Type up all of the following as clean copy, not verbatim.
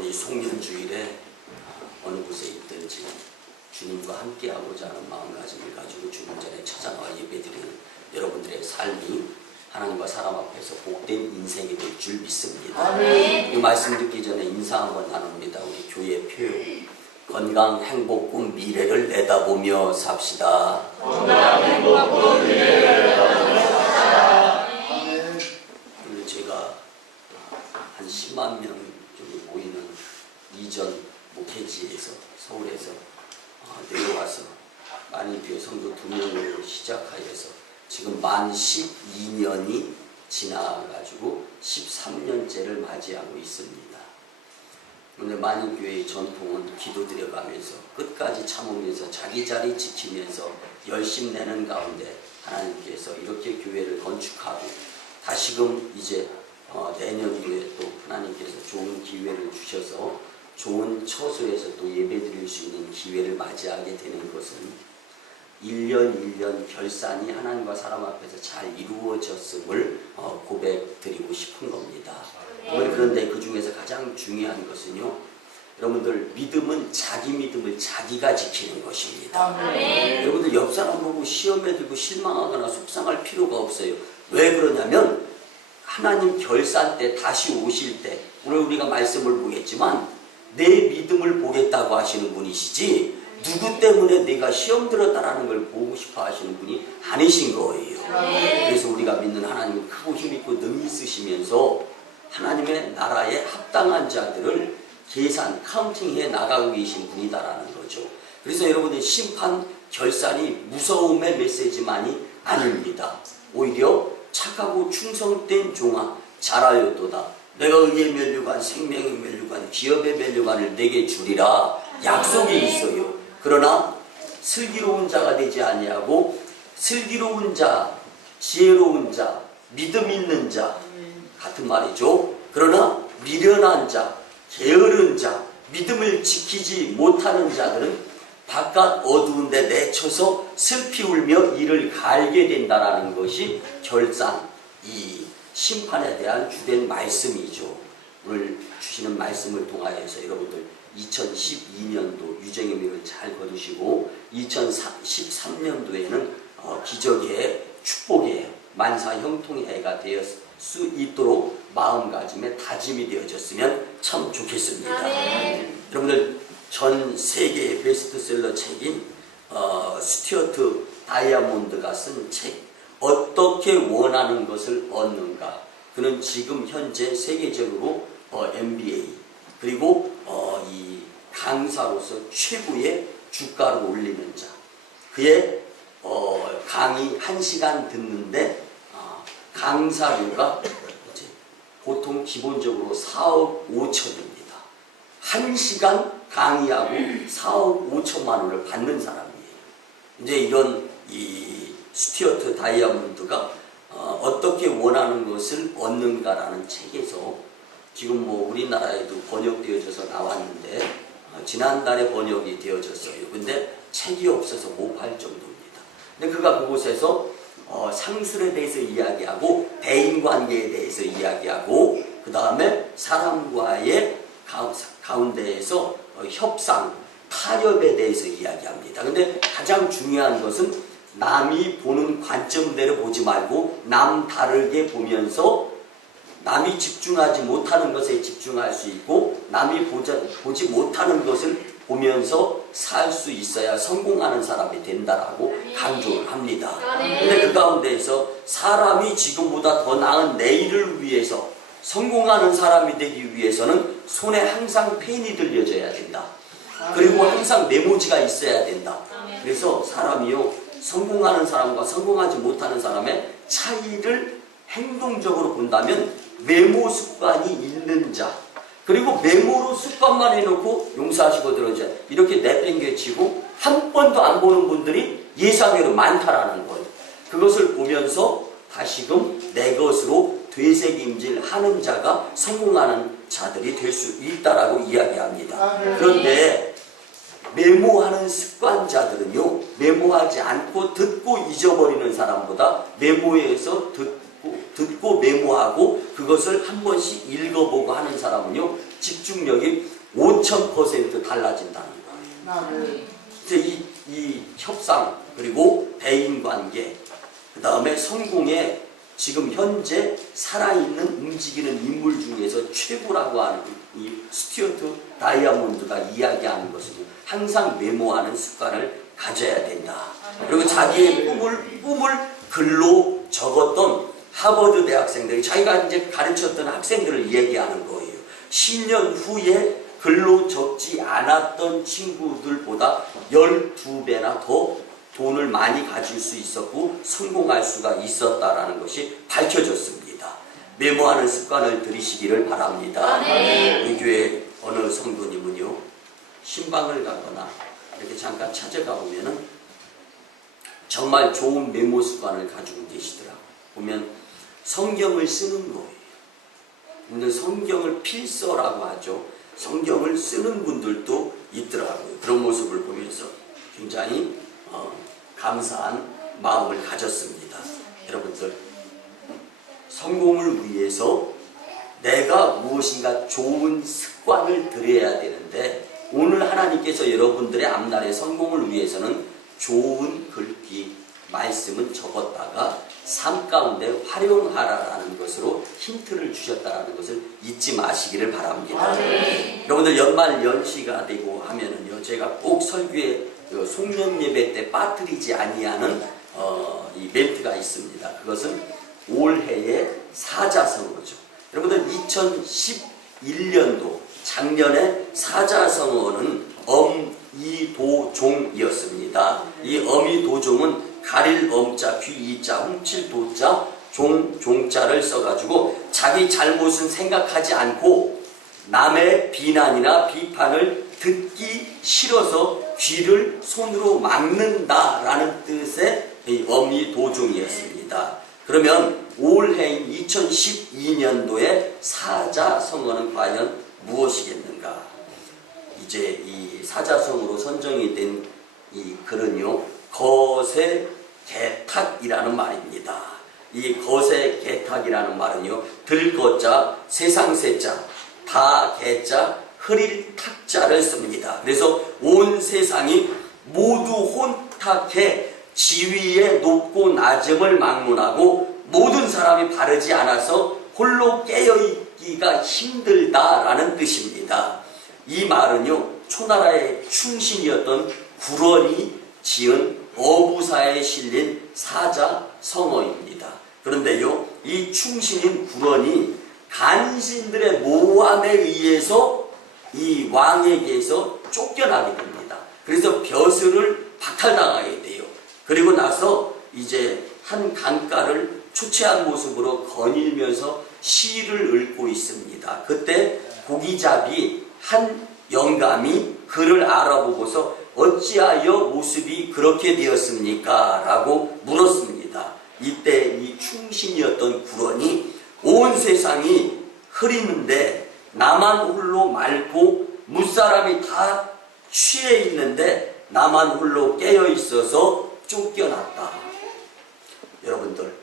여러분이 송년주일에 어느 곳에 있든지 주님과 함께하고자 하는 마음가짐을 가지고 주님 전에 찾아나와 예배드리는 여러분들의 삶이 하나님과 사람 앞에서 복된 인생이 될 줄 믿습니다. 아멘. 이 말씀 듣기 전에 인사 한번 나눕니다. 우리 교회 표요. 건강, 행복, 꿈, 미래를 내다보며 삽시다. 건강, 행복, 꿈, 미래를 내다보며 삽시다. 그리고 제가 한 10만 명 정도 모이는 이전 목회지에서 서울에서 내려와서 만인교회 성도 2명으로 시작하여서 지금 만 12년이 지나가지고 13년째를 맞이하고 있습니다. 그런데 만인교회의 전통은 기도드려가면서 끝까지 참으면서 자기 자리 지키면서 열심 내는 가운데 하나님께서 이렇게 교회를 건축하고 다시금 이제 내년도에 또 하나님께서 좋은 기회를 주셔서 좋은 처소에서 또 예배드릴 수 있는 기회를 맞이하게 되는 것은 1년 1년 결산이 하나님과 사람 앞에서 잘 이루어졌음을 고백드리고 싶은 겁니다. 그런데 그 중에서 가장 중요한 것은요, 여러분들 믿음은 자기 믿음을 자기가 지키는 것입니다. 여러분들 옆 사람 보고 시험에 들고 실망하거나 속상할 필요가 없어요. 왜 그러냐면 하나님 결산 때 다시 오실 때 오늘 우리가 말씀을 보겠지만 내 믿음을 보겠다고 하시는 분이시지 누구 때문에 내가 시험 들었다라는 걸 보고 싶어 하시는 분이 아니신 거예요. 그래서 우리가 믿는 하나님은 크고 힘있고 능히 쓰시면서 하나님의 나라에 합당한 자들을 계산, 카운팅해 나가고 계신 분이다라는 거죠. 그래서 여러분의 심판, 결산이 무서움의 메시지만이 아닙니다. 오히려 착하고 충성된 종아 잘하였도다. 내가 의의 면류관, 생명의 면류관, 기업의 면류관을 내게 주리라 약속이 있어요. 그러나 슬기로운 자가 되지 아니하고 슬기로운 자, 지혜로운 자, 믿음 있는 자 같은 말이죠. 그러나 미련한 자, 게으른 자, 믿음을 지키지 못하는 자들은 바깥 어두운데 내쳐서 슬피 울며 이를 갈게 된다라는 것이 결산, 이 심판에 대한 주된 말씀이죠. 오늘 주시는 말씀을 통하여서 여러분들 2012년도 유정의 미를 잘 거두시고 2013년도에는 기적의 축복의 만사 형통의 해가 되었을 수 있도록 마음가짐에 다짐이 되어졌으면 참 좋겠습니다. 여러분들 전 세계의 베스트셀러 책인 스튜어트 다이아몬드가 쓴 책 어떻게 원하는 것을 얻는가. 그는 지금 현재 세계적으로 MBA 그리고 이 강사로서 최고의 주가를 올리는 자. 그의 강의 1시간 듣는데 강사료가 이제 보통 기본적으로 4억 5천입니다. 1시간 강의하고 4억 5천만 원을 받는 사람이에요. 이제 이런 이 스튜어트 다이아몬드가 어떻게 원하는 것을 얻는가라는 책에서 지금 뭐 우리나라에도 번역되어져서 나왔는데 지난달에 번역이 되어졌어요. 근데 책이 없어서 못 팔 정도입니다. 근데 그가 그곳에서 상술에 대해서 이야기하고 대인관계에 대해서 이야기하고 그 다음에 사람과의 가운데에서 협상, 타협에 대해서 이야기합니다. 근데 가장 중요한 것은 남이 보는 관점대로 보지 말고 남 다르게 보면서 남이 집중하지 못하는 것에 집중할 수 있고 남이 보지 못하는 것을 보면서 살 수 있어야 성공하는 사람이 된다라고 강조를 합니다. 그런데 그 가운데에서 사람이 지금보다 더 나은 내일을 위해서 성공하는 사람이 되기 위해서는 손에 항상 펜이 들려져야 된다. 그리고 항상 메모지가 있어야 된다. 그래서 사람이요 성공하는 사람과 성공하지 못하는 사람의 차이를 행동적으로 본다면 메모 습관이 있는 자 그리고 메모로 습관만 해놓고 용서하시고 들어오자 이렇게 내팽개치고 한 번도 안 보는 분들이 예상외로 많다라는 거예요. 그것을 보면서 다시금 내 것으로 되새김질 하는 자가 성공하는 자들이 될 수 있다라고 이야기합니다. 그런데 메모하는 습관자들은요 메모하지 않고 듣고 잊어버리는 사람보다 메모해서 듣고 메모하고 그걸 그것을 한 번씩 읽어보고 하는 사람은요, 집중력이 5000% 달라진다는 거예요. 그래서 이 협상, 그리고 대인관계, 그 다음에 성공의 지금 현재 살아있는 움직이는 인물 중에서 최고라고 하는 이 스튜어트 다이아몬드가 이야기하는 것은 항상 메모하는 습관을 가져야 된다. 그리고 자기의 꿈을 글로 적었던 하버드 대학생들이 자기가 이제 가르쳤던 학생들을 얘기하는 거예요. 10년 후에 글로 적지 않았던 친구들보다 12배나 더 돈을 많이 가질 수 있었고 성공할 수가 있었다라는 것이 밝혀졌습니다. 메모하는 습관을 들이시기를 바랍니다. 우리 교회 어느 성도님은요, 신방을 가거나 이렇게 잠깐 찾아가 보면은 정말 좋은 메모 습관을 가지고 계시더라고요. 보면 성경을 쓰는 거예요. 근데 성경을 필서라고 하죠. 성경을 쓰는 분들도 있더라고요. 그런 모습을 보면서 굉장히 감사한 마음을 가졌습니다. 여러분들, 성공을 위해서 내가 무엇인가 좋은 습관을 들여야 되는데, 오늘 하나님께서 여러분들의 앞날의 성공을 위해서는 좋은 글귀, 말씀은 적었다가 삶 가운데 활용하라라는 것으로 힌트를 주셨다라는 것을 잊지 마시기를 바랍니다. 여러분들 연말 연시가 되고 하면은요, 제가 꼭 설교에 송년 예배 때 빠뜨리지 아니하는 이 멘트가 있습니다. 그것은 올해의 사자성어죠. 여러분들 2011년도 작년에 사자성어는 엄이도종이었습니다. 이 엄이도종은 가릴 엄자, 귀이자, 훔칠 도자, 종자를 써가지고 자기 잘못은 생각하지 않고 남의 비난이나 비판을 듣기 싫어서 귀를 손으로 막는다라는 뜻의 엄이도종이었습니다. 그러면 올해인 2012년도의 사자성어는 과연 무엇이겠는가? 이제 이 사자성어로 선정이 된 이 글은요, 거세개탁이라는 말입니다. 이 거세개탁이라는 말은요, 들거자, 세상세자, 다개자, 흐릴 탁자를 씁니다. 그래서 온 세상이 모두 혼탁해 지위의 높고 낮음을 막론하고 모든 사람이 바르지 않아서 홀로 깨어있기가 힘들다라는 뜻입니다. 이 말은요, 초나라의 충신이었던 구런이 지은 어부사에 실린 사자성어입니다. 그런데요, 이 충신인 구런이 간신들의 모함에 의해서 이 왕에게서 쫓겨나게 됩니다. 그래서 벼슬을 박탈당하게 돼요. 그리고 나서 이제 한 강가를 초췌한 모습으로 거닐면서 시를 읊고 있습니다. 그때 고기잡이 한 영감이 그를 알아보고서 어찌하여 모습이 그렇게 되었습니까? 라고 물었습니다. 이때 이 충신이었던 구런이 온 세상이 흐리는데 나만 홀로 맑고 무사람이 다 취해 있는데 나만 홀로 깨어 있어서 쫓겨났다. 여러분들,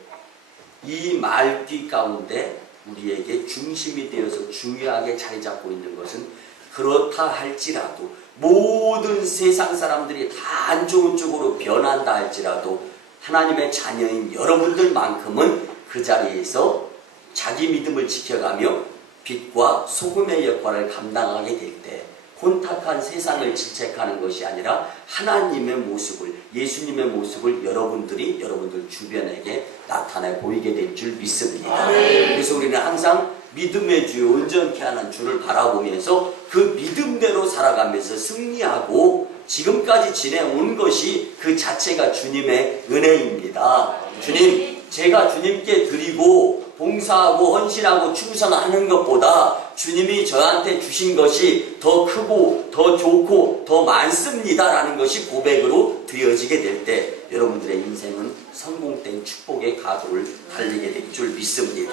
이 말귀 가운데 우리에게 중심이 되어서 중요하게 자리 잡고 있는 것은, 그렇다 할지라도 모든 세상 사람들이 다 안 좋은 쪽으로 변한다 할지라도 하나님의 자녀인 여러분들만큼은 그 자리에서 자기 믿음을 지켜가며 빛과 소금의 역할을 감당하게 될 때 혼탁한 세상을 질책하는 것이 아니라 하나님의 모습을, 예수님의 모습을 여러분들 주변에게 나타내 보이게 될 줄 믿습니다. 그래서 우리는 항상 믿음의 주, 온전케 하는 주를 바라보면서 그 믿음대로 살아가면서 승리하고 지금까지 지내온 것이 그 자체가 주님의 은혜입니다. 주님, 제가 주님께 드리고 봉사하고 헌신하고 충성하는 것보다 주님이 저한테 주신 것이 더 크고 더 좋고 더 많습니다 라는 것이 고백으로 드려지게 될 때 여러분들의 인생은 성공된 축복의 가도를 달리게 될 줄 믿습니다.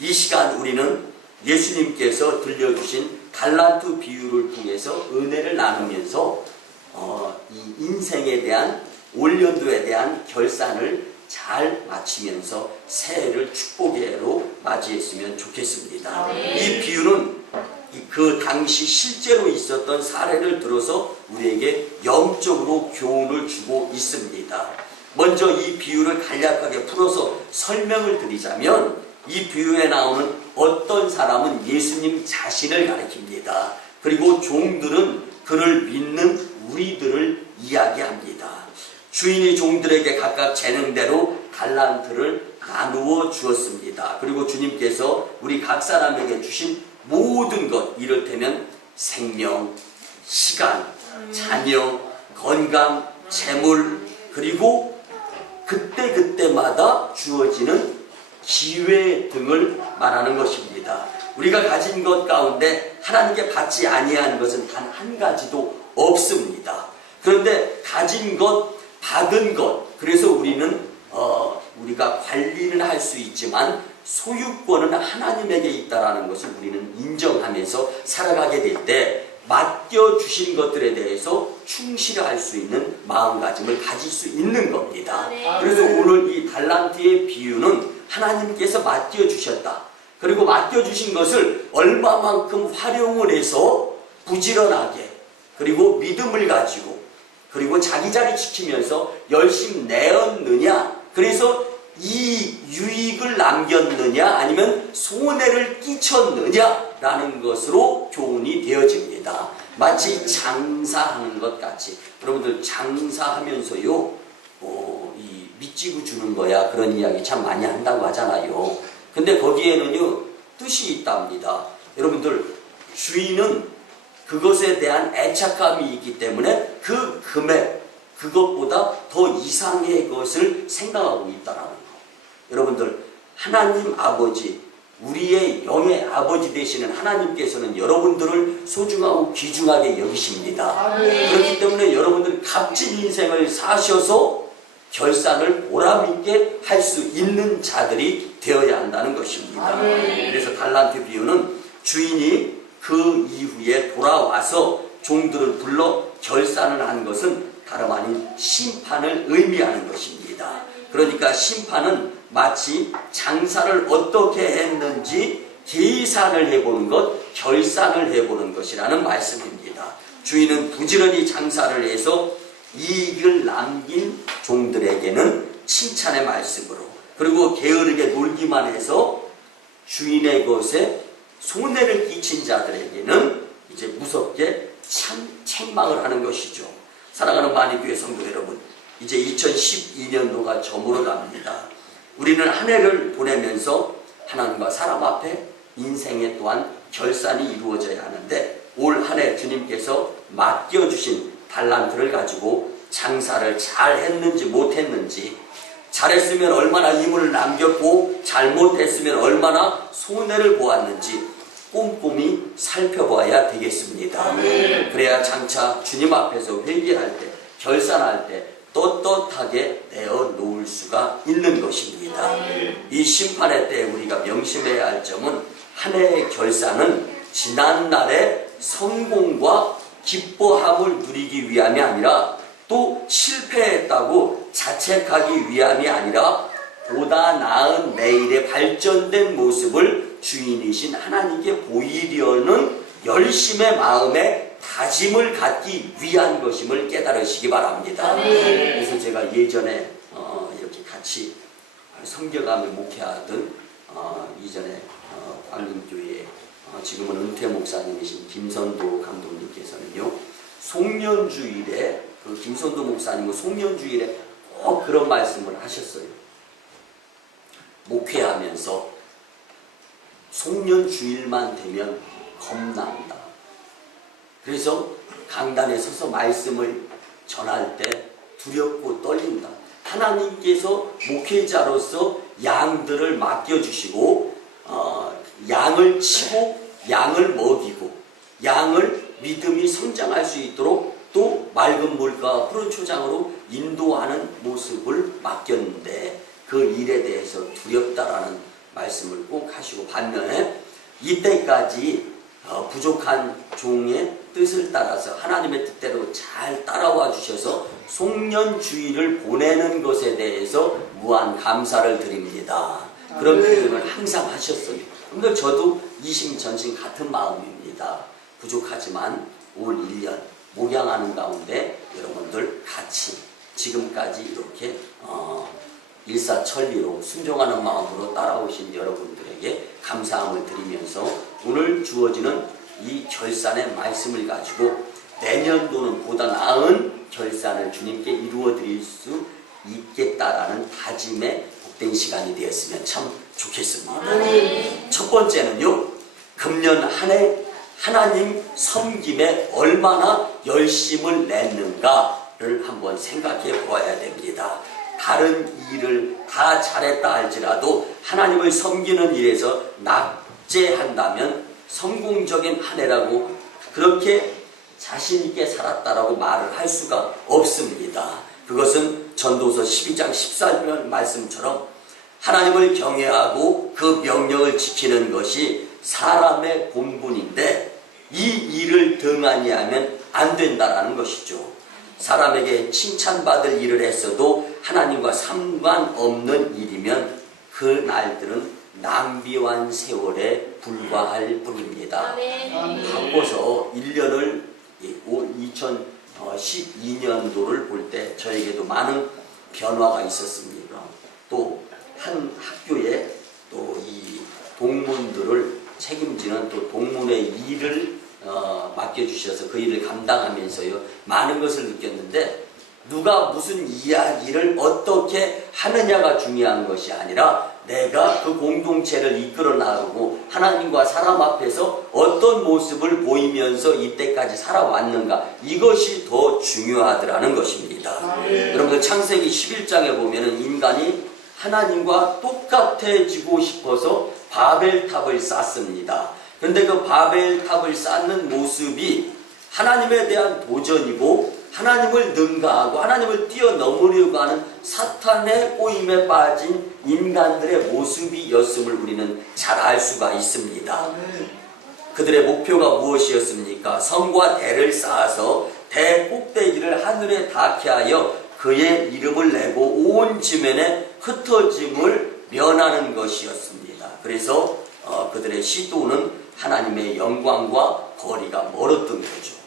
이 시간 우리는 예수님께서 들려주신 달란트 비유를 통해서 은혜를 나누면서 이 인생에 대한, 올 연도에 대한 결산을 잘 마치면서 새해를 축복의 해로 맞이했으면 좋겠습니다. 이 비유는 그 당시 실제로 있었던 사례를 들어서 우리에게 영적으로 교훈을 주고 있습니다. 먼저 이 비유를 간략하게 풀어서 설명을 드리자면, 이 비유에 나오는 어떤 사람은 예수님 자신을 가리킵니다. 그리고 종들은 그를 믿는 우리들을 이야기합니다. 주인이 종들에게 각각 재능대로 달란트를 나누어 주었습니다. 그리고 주님께서 우리 각 사람에게 주신 모든 것, 이를테면 생명, 시간, 자녀, 건강, 재물, 그리고 그때그때마다 주어지는 기회 등을 말하는 것입니다. 우리가 가진 것 가운데 하나님께 받지 아니한 것은 단 한 가지도 없습니다. 그런데 가진 것, 받은 것, 그래서 우리는 우리가 관리는 할 수 있지만 소유권은 하나님에게 있다라는 것을 우리는 인정하면서 살아가게 될 때 맡겨주신 것들에 대해서 충실할 수 있는 마음가짐을 가질 수 있는 겁니다. 그래서 오늘 이 달란트의 비유는 하나님께서 맡겨주셨다. 그리고 맡겨주신 것을 얼마만큼 활용을 해서 부지런하게, 그리고 믿음을 가지고, 그리고 자기 자리 지키면서 열심히 내었느냐, 그래서 이 유익을 남겼느냐 아니면 손해를 끼쳤느냐라는 것으로 교훈이 되어집니다. 마치 장사하는 것 같이. 여러분들 장사하면서요 이 밑지고 주는 거야, 그런 이야기 참 많이 한다고 하잖아요. 근데 거기에는요 뜻이 있답니다. 여러분들, 주인은 그것에 대한 애착감이 있기 때문에 그 금액, 그것보다 더 이상의 것을 생각하고 있다라는 거. 여러분들, 하나님 아버지, 우리의 영의 아버지 되시는 하나님께서는 여러분들을 소중하고 귀중하게 여기십니다. 그렇기 때문에 여러분들 값진 인생을 사셔서 결산을 보람있게 할 수 있는 자들이 되어야 한다는 것입니다. 그래서 달란트 비유는 주인이 그 이후에 돌아와서 종들을 불러 결산을 한 것은 다름 아닌 심판을 의미하는 것입니다. 그러니까 심판은 마치 장사를 어떻게 했는지 계산을 해보는 것, 결산을 해보는 것이라는 말씀입니다. 주인은 부지런히 장사를 해서 이익을 남긴 종들에게는 칭찬의 말씀으로, 그리고 게으르게 놀기만 해서 주인의 것에 손해를 끼친 자들에게는 이제 무섭게 책망을 하는 것이죠. 사랑하는 만인교회 성도 여러분, 이제 2012년도가 저물어 갑니다. 우리는 한 해를 보내면서 하나님과 사람 앞에 인생에 또한 결산이 이루어져야 하는데, 올 한 해 주님께서 맡겨주신 달란트를 가지고 장사를 잘 했는지 못했는지, 잘했으면 얼마나 이물을 남겼고 잘못했으면 얼마나 손해를 보았는지 꼼꼼히 살펴봐야 되겠습니다. 그래야 장차 주님 앞에서 회개할 때, 결산할 때 떳떳하게 내어놓을 수가 있는 것입니다. 이 심판의 때 우리가 명심해야 할 점은, 한 해의 결산은 지난날의 성공과 기뻐함을 누리기 위함이 아니라, 또 실패했다고 자책하기 위함이 아니라 보다 나은 내일의 발전된 모습을 주인이신 하나님께 보이려는 열심의 마음에 다짐을 갖기 위한 것임을 깨달으시기 바랍니다. 그래서 제가 예전에 이렇게 같이 섬겨가며 목회하던 이전에 광림교회 지금은 은퇴 목사님이신 김선도 감독님께서는요, 송년주일에, 그 김선도 목사님은 송년주일에 꼭 그런 말씀을 하셨어요. 목회하면서 송년주일만 되면 겁난다. 그래서 강단에 서서 말씀을 전할 때 두렵고 떨린다. 하나님께서 목회자로서 양들을 맡겨주시고 양을 치고 양을 먹이고 양을 믿음이 성장할 수 있도록 또 맑은 물과 푸른 초장으로 인도하는 모습을 맡겼는데, 그 일에 대해서 두렵다라는 말씀을 꼭 하시고, 반면에 이때까지 부족한 종의 뜻을 따라서 하나님의 뜻대로 잘 따라와 주셔서 송년주의를 보내는 것에 대해서 무한 감사를 드립니다. 그런 표현을 항상 하셨어요. 근데 저도 이심전심 같은 마음입니다. 부족하지만 올 1년 목양하는 가운데 여러분들 같이 지금까지 이렇게 일사천리로 순종하는 마음으로 따라오신 여러분들에게 감사함을 드리면서 오늘 주어지는 이 결산의 말씀을 가지고 내년도는 보다 나은 결산을 주님께 이루어 드릴 수 있겠다라는 다짐의 복된 시간이 되었으면 참 좋겠습니다. 첫 번째는요, 금년 한 해 하나님 섬김에 얼마나 열심을 냈는가를 한번 생각해 보아야 됩니다. 다른 일을 다 잘했다 할지라도 하나님을 섬기는 일에서 낙제한다면 성공적인 한 해라고 그렇게 자신있게 살았다라고 말을 할 수가 없습니다. 그것은 전도서 12장 14절 말씀처럼 하나님을 경외하고 그 명령을 지키는 것이 사람의 본분인데 이 일을 등한히 하면 안 된다라는 것이죠. 사람에게 칭찬받을 일을 했어도 하나님과 상관없는 일이면 그 날들은 낭비한 세월에 불과할 뿐입니다. 바꿔서 1년을 2012년도를 볼 때 저에게도 많은 변화가 있었습니다. 또 한 학교에 또 이 동문들을 책임지는 또 동문의 일을 맡겨주셔서 그 일을 감당하면서요 많은 것을 느꼈는데, 누가 무슨 이야기를 어떻게 하느냐가 중요한 것이 아니라 내가 그 공동체를 이끌어 나가고 하나님과 사람 앞에서 어떤 모습을 보이면서 이때까지 살아왔는가, 이것이 더 중요하더라는 것입니다. 여러분들 창세기 11장에 보면은 인간이 하나님과 똑같아지고 싶어서 바벨탑을 쌓습니다. 그런데 그 바벨탑을 쌓는 모습이 하나님에 대한 도전이고 하나님을 능가하고 하나님을 뛰어넘으려고 하는 사탄의 꼬임에 빠진 인간들의 모습이었음을 우리는 잘 알 수가 있습니다. 그들의 목표가 무엇이었습니까? 성과 대를 쌓아서 대 꼭대기를 하늘에 닿게 하여 그의 이름을 내고 온 지면에 흩어짐을 면하는 것이었습니다. 그래서 그들의 시도는 하나님의 영광과 거리가 멀었던 거죠.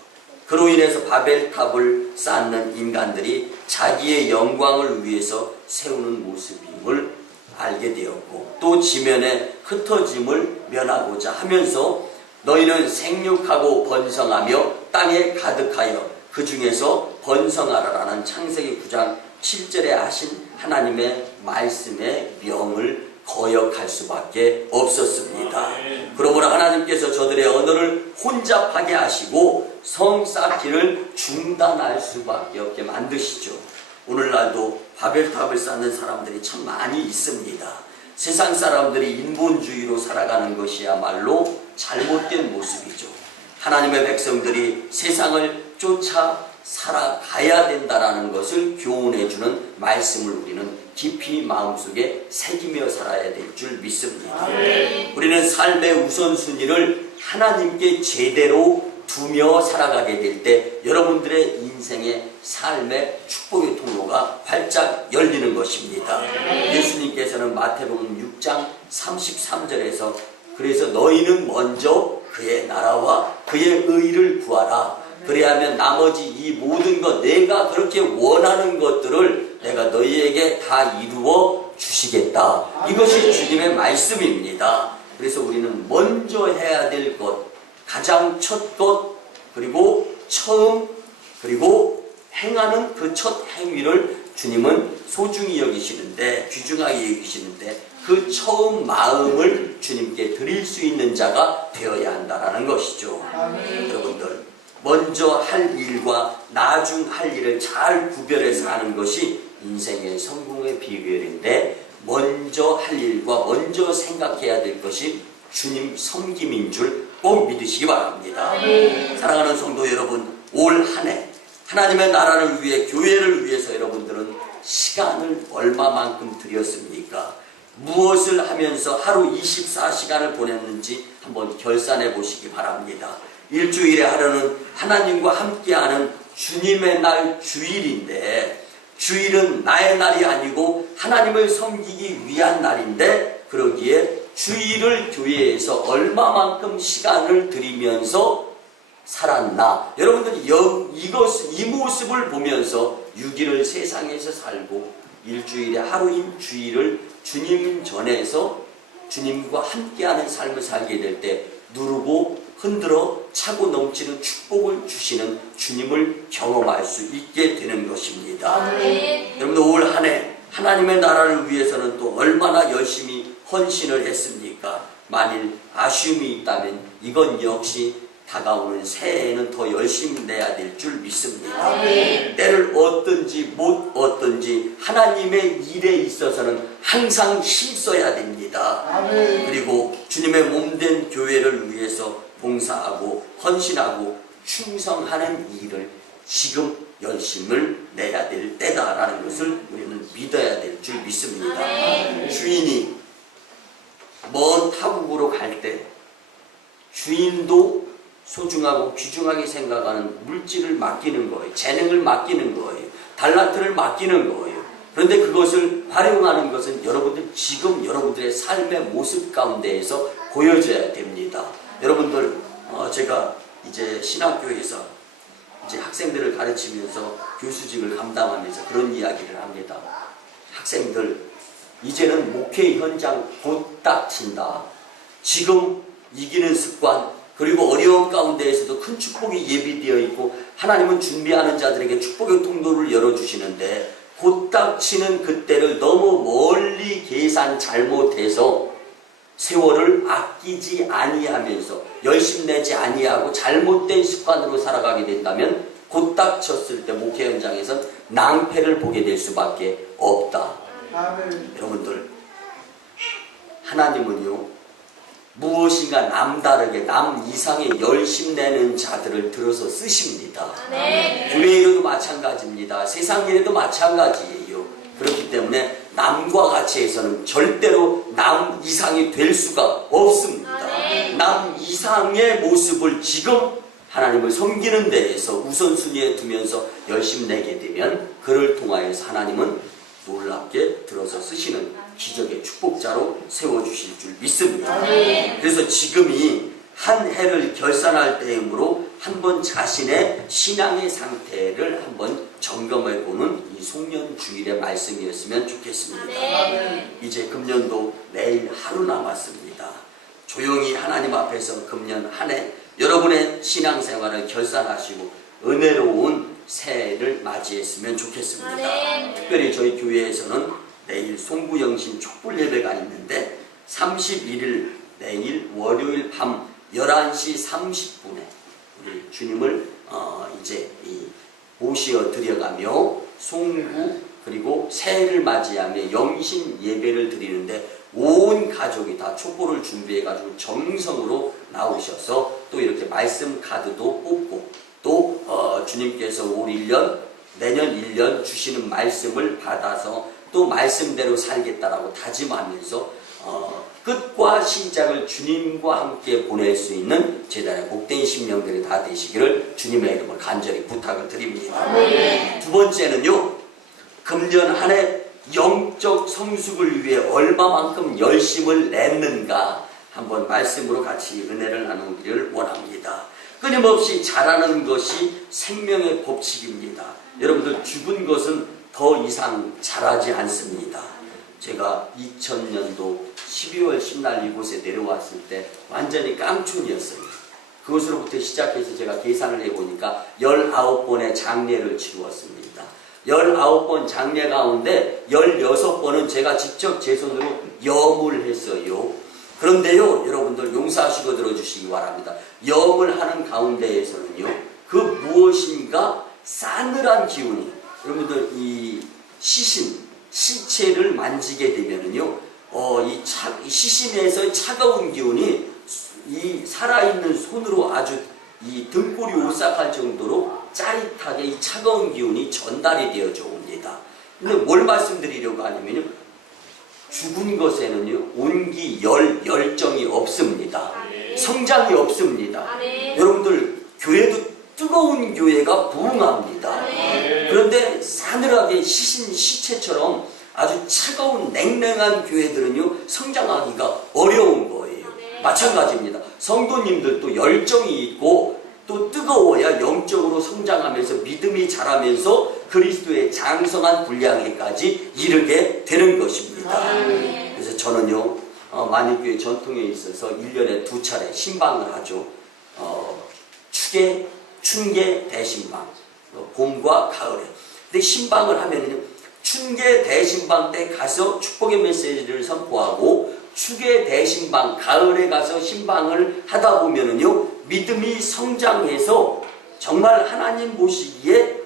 그로 인해서 바벨탑을 쌓는 인간들이 자기의 영광을 위해서 세우는 모습임을 알게 되었고, 또 지면에 흩어짐을 면하고자 하면서 너희는 생육하고 번성하며 땅에 가득하여 그 중에서 번성하라라는 창세기 9장 7절에 하신 하나님의 말씀의 명을 거역할 수밖에 없었습니다. 그러므로 하나님께서 저들의 언어를 혼잡하게 하시고 성 쌓기를 중단할 수밖에 없게 만드시죠. 오늘날도 바벨탑을 쌓는 사람들이 참 많이 있습니다. 세상 사람들이 인본주의로 살아가는 것이야말로 잘못된 모습이죠. 하나님의 백성들이 세상을 쫓아 살아가야 된다는 것을 교훈해주는 말씀을 우리는 깊이 마음속에 새기며 살아야 될 줄 믿습니다. 우리는 삶의 우선순위를 하나님께 제대로 두며 살아가게 될 때 여러분들의 인생의 삶의 축복의 통로가 활짝 열리는 것입니다. 예수님께서는 마태복음 6장 33절에서 그래서 너희는 먼저 그의 나라와 그의 의를 구하라. 그래야면 나머지 이 모든 것, 내가 그렇게 원하는 것들을 내가 너희에게 다 이루어 주시겠다. 이것이 주님의 말씀입니다. 그래서 우리는 먼저 해야 될 것, 가장 첫 것, 그리고 처음, 그리고 행하는 그 첫 행위를 주님은 소중히 여기시는데, 귀중하게 여기시는데 그 처음 마음을 주님께 드릴 수 있는 자가 되어야 한다는 것이죠. 여러분들, 먼저 할 일과 나중 할 일을 잘 구별해서 하는 것이 인생의 성공의 비결인데, 먼저 할 일과 먼저 생각해야 될 것이 주님 섬김인 줄 꼭 믿으시기 바랍니다. 사랑하는 성도 여러분, 올 한 해 하나님의 나라를 위해, 교회를 위해서 여러분들은 시간을 얼마만큼 드렸습니까? 무엇을 하면서 하루 24시간을 보냈는지 한번 결산해 보시기 바랍니다. 일주일에 하루는 하나님과 함께하는 주님의 날 주일인데, 주일은 나의 날이 아니고 하나님을 섬기기 위한 날인데, 그러기에 주일을 교회에서 얼마만큼 시간을 들이면서 살았나. 여러분들이 이 모습을 보면서 6일을 세상에서 살고 일주일의 하루인 주일을 주님 전에서 주님과 함께하는 삶을 살게 될 때 누르고 흔들어 차고 넘치는 축복을 주시는 주님을 경험할 수 있게 되는 것입니다. 여러분들 올 한 해 하나님의 나라를 위해서는 또 얼마나 열심히 헌신을 했습니까? 만일 아쉬움이 있다면 이건 역시 다가오는 새해에는 더 열심히 내야 될 줄 믿습니다. 때를 얻든지 못 얻든지 하나님의 일에 있어서는 항상 힘써야 됩니다. 그리고 주님의 몸된 교회를 위해서 봉사하고 헌신하고 충성하는 일을 지금 열심을 내야 될 때다라는 것을 우리는 믿어야 될 줄 믿습니다. 주인이 먼 타국으로 갈 때 주인도 소중하고 귀중하게 생각하는 물질을 맡기는 거예요. 재능을 맡기는 거예요. 달란트를 맡기는 거예요. 그런데 그것을 활용하는 것은 여러분들 지금 여러분들의 삶의 모습 가운데에서 보여져야 됩니다. 여러분들 제가 이제 신학교에서 이제 학생들을 가르치면서 교수직을 감당하면서 그런 이야기를 합니다. 학생들 이제는 목회 현장 곧 닥친다. 지금 이기는 습관 그리고 어려운 가운데에서도 큰 축복이 예비되어 있고 하나님은 준비하는 자들에게 축복의 통로를 열어주시는데 곧 닥치는 그때를 너무 멀리 계산 잘못해서 세월을 아끼지 아니하면서 열심 내지 아니하고 잘못된 습관으로 살아가게 된다면 곧 닥쳤을 때 목회 현장에선 낭패를 보게 될 수밖에 없다. 여러분들 하나님은요 무엇인가 남다르게 남 이상의 열심 내는 자들을 들어서 쓰십니다. 교회에도 마찬가지입니다. 세상 일에도 마찬가지예요. 그렇기 때문에 남과 같이 해서는 절대로 남 이상이 될 수가 없습니다. 남 이상의 모습을 지금 하나님을 섬기는 데에서 우선순위에 두면서 열심 내게 되면 그를 통하여서 하나님은 놀랍게 들어서 쓰시는 기적의 축복자로 세워주실 줄 믿습니다. 그래서 지금이 한 해를 결산할 때이므로 한번 자신의 신앙의 상태를 한번 점검해보는 이 송년주일의 말씀이었으면 좋겠습니다. 이제 금년도 내일 하루 남았습니다. 조용히 하나님 앞에서 금년 한 해 여러분의 신앙생활을 결산하시고 은혜로운 새해를 맞이했으면 좋겠습니다. 특별히 저희 교회에서는 내일 송구영신 촛불 예배가 있는데 31일 내일 월요일 밤 11시 30분에 우리 주님을 이제 모시어 드려가며 송구 그리고 새해를 맞이하며 영신 예배를 드리는데 온 가족이 다 촛불을 준비해가지고 정성으로 나오셔서 또 이렇게 말씀 카드도 뽑고 또 주님께서 올 1년 내년 1년 주시는 말씀을 받아서 또 말씀대로 살겠다라고 다짐하면서 끝과 시작을 주님과 함께 보낼 수 있는 제단의 복된 심령들이 다 되시기를 주님의 이름으로 간절히 부탁을 드립니다. 두 번째는요, 금년 한 해 영적 성숙을 위해 얼마만큼 열심을 냈는가 한번 말씀으로 같이 은혜를 나누기를 원합니다. 끊임없이 자라는 것이 생명의 법칙입니다. 여러분들 죽은 것은 더 이상 자라지 않습니다. 제가 2000년도 12월 10날 이곳에 내려왔을 때 완전히 깡촌이었어요. 그것으로부터 시작해서 제가 계산을 해보니까 19번의 장례를 치루었습니다. 19번 장례 가운데 16번은 제가 직접 제 손으로 염을 했어요. 그런데요, 여러분들 용서하시고 들어주시기 바랍니다. 염을 하는 가운데에서는요, 그 무엇인가 싸늘한 기운이, 여러분들 이 시체를 만지게 되면은요, 이 시신에서의 차가운 기운이 이 살아있는 손으로 아주 이 등골이 오싹할 정도로 짜릿하게 이 차가운 기운이 전달이 되어져 옵니다. 근데 뭘 말씀드리려고 하냐면요, 죽은 것에는요, 온기, 열정이 없습니다. 성장이 없습니다. 여러분들, 교회도 차가운 교회가 부흥합니다. 그런데 싸늘하게 시체처럼 아주 차가운 냉랭한 교회들은요 성장하기가 어려운 거예요. 마찬가지입니다. 성도님들도 열정이 있고 또 뜨거워야 영적으로 성장하면서 믿음이 자라면서 그리스도의 장성한 분량에까지 이르게 되는 것입니다. 그래서 저는요 만일교회 전통에 있어서 1년에 2차례 신방을 하죠. 춘계 대신방, 봄과 가을에. 근데 신방을 하면은요 춘계 대신방 때 가서 축복의 메시지를 선포하고 추계 대신방 가을에 가서 신방을 하다 보면은요 믿음이 성장해서 정말 하나님 보시기에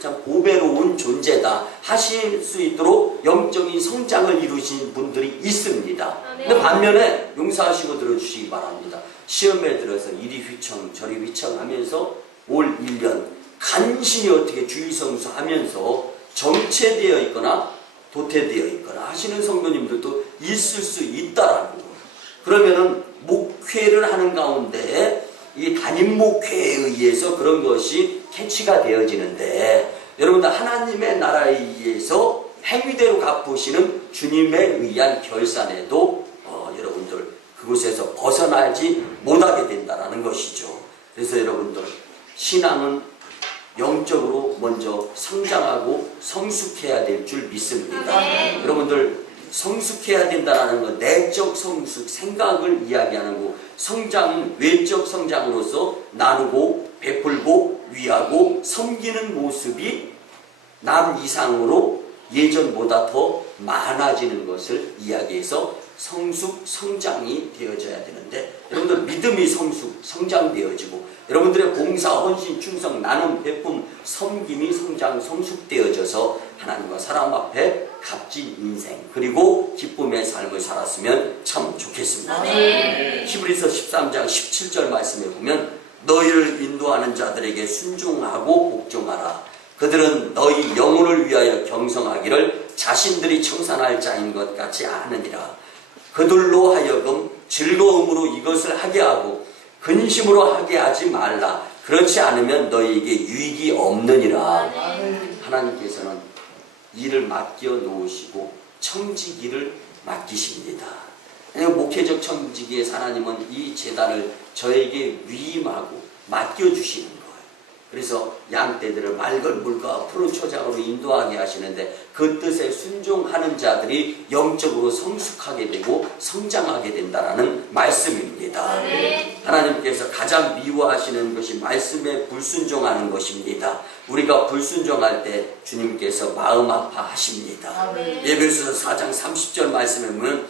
참 보배로운 존재다 하실 수 있도록 영적인 성장을 이루신 분들이 있습니다. 근데 반면에 용서하시고 들어주시기 바랍니다. 시험에 들어서 이리 휘청 저리 휘청 하면서 올 1년 간신히 어떻게 주의성수 하면서 정체되어 있거나 도태되어 있거나 하시는 성도님들도 있을 수 있다라는 거예요. 그러면은 목회를 하는 가운데 이 담임 목회에 의해서 그런 것이 캐치가 되어지는데 여러분들 하나님의 나라에 의해서 행위대로 갚으시는 주님에 의한 결산에도 여러분들 그곳에서 벗어나지 못하게 된다는 것이죠. 그래서 여러분들 신앙은 영적으로 먼저 성장하고 성숙해야 될 줄 믿습니다. 여러분들 성숙해야 된다는 건 내적 성숙, 생각을 이야기하는 거. 성장은 외적 성장으로서 나누고 베풀고 위하고 섬기는 모습이 남 이상으로 예전보다 더 많아지는 것을 이야기해서 성숙, 성장이 되어져야 되는데 여러분들 믿음이 성숙, 성장되어지고 여러분들의 봉사, 헌신, 충성, 나눔, 베품, 섬김이 성장, 성숙되어져서 하나님과 사람 앞에 값진 인생 그리고 기쁨의 삶을 살았으면 참 좋겠습니다. 히브리서 13장 17절 말씀에 보면 너희를 인도하는 자들에게 순종하고 복종하라. 그들은 너희 영혼을 위하여 경성하기를 자신들이 청산할 자인 것 같이 아느니라. 그들로 하여금 즐거움으로 이것을 하게 하고 근심으로 하게 하지 말라. 그렇지 않으면 너희에게 유익이 없느니라. 하나님께서는 일을 맡겨 놓으시고 청지기를 맡기십니다. 목회적 청지기에서 하나님은 이 제단을 저에게 위임하고 맡겨주시는 거예요. 그래서 양떼들을 맑은 물과 푸른 초장으로 인도하게 하시는데 그 뜻에 순종하는 자들이 영적으로 성숙하게 되고 성장하게 된다는 말씀입니다. 하나님께서 가장 미워하시는 것이 말씀에 불순종하는 것입니다. 우리가 불순종할 때 주님께서 마음 아파하십니다. 에베소서 4장 30절 말씀에 보면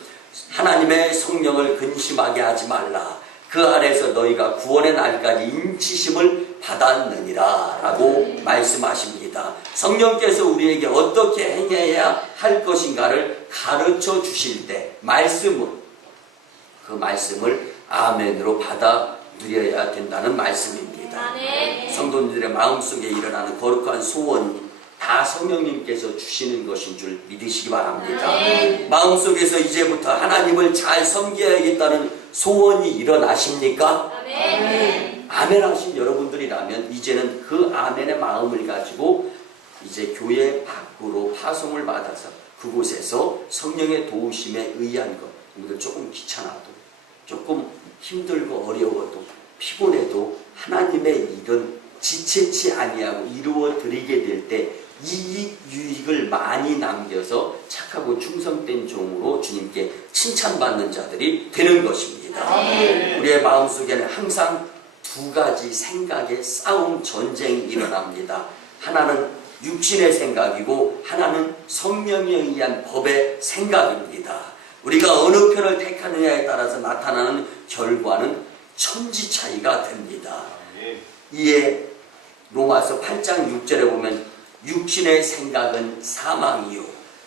하나님의 성령을 근심하게 하지 말라. 그 안에서 너희가 구원의 날까지 인치심을 받았느니라 라고 말씀하십니다. 성령께서 우리에게 어떻게 행해야 할 것인가를 가르쳐 주실 때 그 말씀을 아멘으로 받아들여야 된다는 말씀입니다. 성도님들의 마음속에 일어나는 거룩한 소원이 다 성령님께서 주시는 것인 줄 믿으시기 바랍니다. 마음속에서 이제부터 하나님을 잘 섬겨야겠다는 소원이 일어나십니까? 아멘 하신 여러분들이라면 이제는 그 아멘의 마음을 가지고 이제 교회 밖으로 파송을 받아서 그곳에서 성령의 도우심에 의한 것, 여러분들 조금 귀찮아도 조금 힘들고 어려워도 피곤해도 하나님의 일은 지체치 아니하고 이루어 드리게 될 때 이익 유익을 많이 남겨서 착하고 충성된 종으로 주님께 칭찬받는 자들이 되는 것입니다. 우리의 마음속에는 항상 두 가지 생각의 싸움, 전쟁이 일어납니다. 하나는 육신의 생각이고 하나는 성령에 의한 법의 생각입니다. 우리가 어느 편을 택하느냐에 따라서 나타나는 결과는 천지 차이가 됩니다. 이에 로마서 8장 6절에 보면 육신의 생각은 사망이요